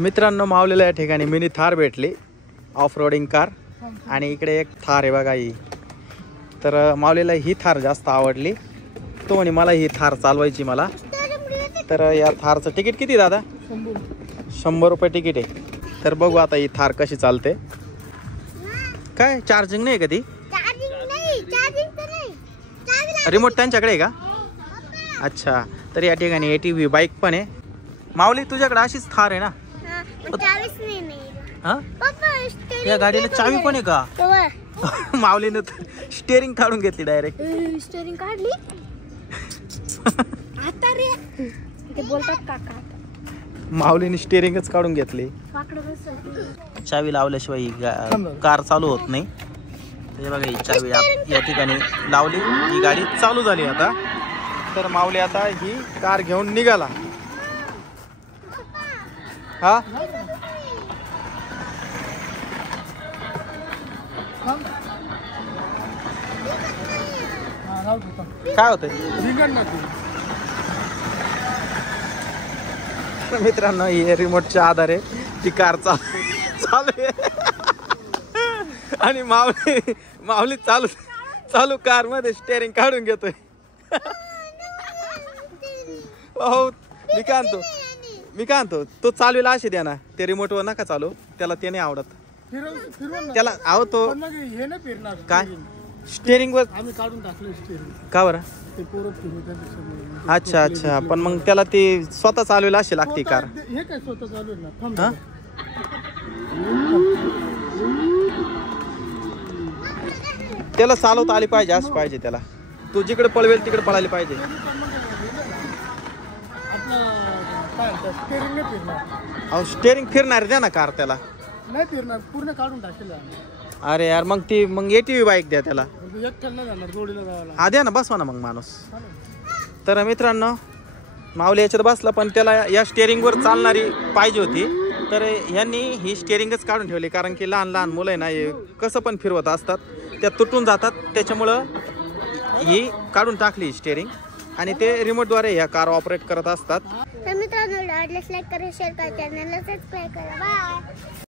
मित्रांनो, मावलेल्या या ठिकाणी मिनी थार भेटली, ऑफ रोडिंग कार. आणि इकडे एक थार आहे बघा ही. तर मावलेला ही थार जास्त आवडली. तो म्हणे मला ही थार चालवायची मला. तर या थारचं तिकीट किती दादा? 100 रुपये तिकीट आहे. तर बघू आता ही थार कशी चालते. काय चार्जिंग नाही का ती? रिमोट त्यांच्याकडे आहे का? अच्छा. तर या ठिकाणी ATV बाईक पण आहे. माऊली तुझ्याकडे अशीच थार आहे ना? या गाडीला चावी पण आहे का? माऊलीने स्टेअरिंग काढून घेतली डायरेक्ट. स्टेअरिंग काढली आता रे ते बोलतात काका. माऊलीने स्टेअरिंगच काढून घेतली. चावी लावल्याशिवाय ही कार चालू होत नाही. हे बघा, ही चावी या ठिकाणी लावली, ही गाडी चालू झाली आता. तर माऊली आता ही कार घेऊन निघाला. हा काय होतंय मित्रांनो? हे रिमोटच्या आधारे ती कार चालू आहे. आणि माऊली चालू कार मध्ये स्टेअरिंग काढून घेतोय. हो, मी काय आणतो तो चालवेला अशी द्या ना. ते रिमोट वर नका चालू, त्याला ते नाही आवडत. त्याला आहो तो काय स्टेअरिंग वर आम्ही काढून टाकलं स्टेअरिंग. का बरं? ते पोरं फिरवतात. अच्छा. पण मग त्याला ती स्वतः चालवायला अशी लागते कार. हे काय स्वतः चालू आहे ना? थांब. हा, त्याला चालवता आली पाहिजे, असं पाहिजे त्याला. तू जिकडे पळवेल तिकडे पळायला पाहिजे. स्टेअरिंग नाही फिरणार. अहो स्टेअरिंग फिरणार द्या ना कार त्याला. नाही फिरणार, पूर्ण काढून टाकेल. अरे यार, मग ATV बाईक द्या त्याला. एकट्याला नाही जाणार, जोडीला जायला. हा द्या ना, बसवा ना मग माणूस. तर मित्रांनो, माऊली याच्यात बसला, पण त्याला या स्टेअरिंगवर चालणारी पाहिजे होती. तर यांनी ही स्टेअरिंगच काढून ठेवली, कारण की लहान लहान मुलं आहे ना, हे कसं पण फिरवत असतात, त्या तुटून जातात. त्याच्यामुळं ही काढून टाकली स्टेअरिंग. आणि ते रिमोटद्वारे ह्या कार ऑपरेट करत असतात. तर मित्रांनो, लाईक करा, शेअर करा, चॅनलला सबस्क्राईब करा. बाय.